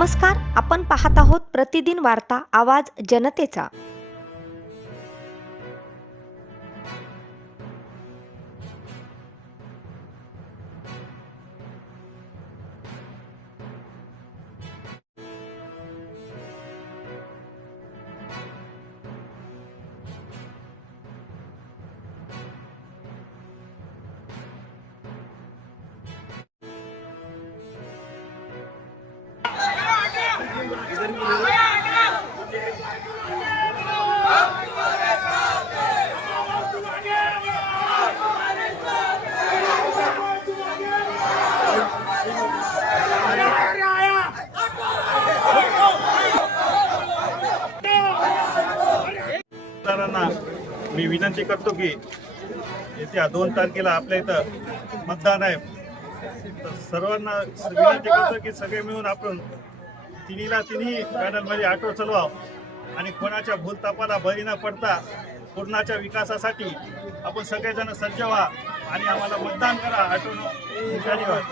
नमस्कार, आपण पाहत आहोत प्रतिदिन वार्ता आवाज जनतेचा। मी विनंती करतो की येत्या 2 तारखेला आपल्या इथं मतदान आहे, तर सर्वांना विनंती करतो की सगळे मिळून आपण तिन्ही पॅनलमध्ये ऑटो चालवावं आणि कोणाच्या भूलतापाला बळी न पडता पूर्णाच्या विकासासाठी आपण सगळेजण सज्ज व्हा आणि आम्हाला मतदान करा। ऑटोनो धन्यवाद।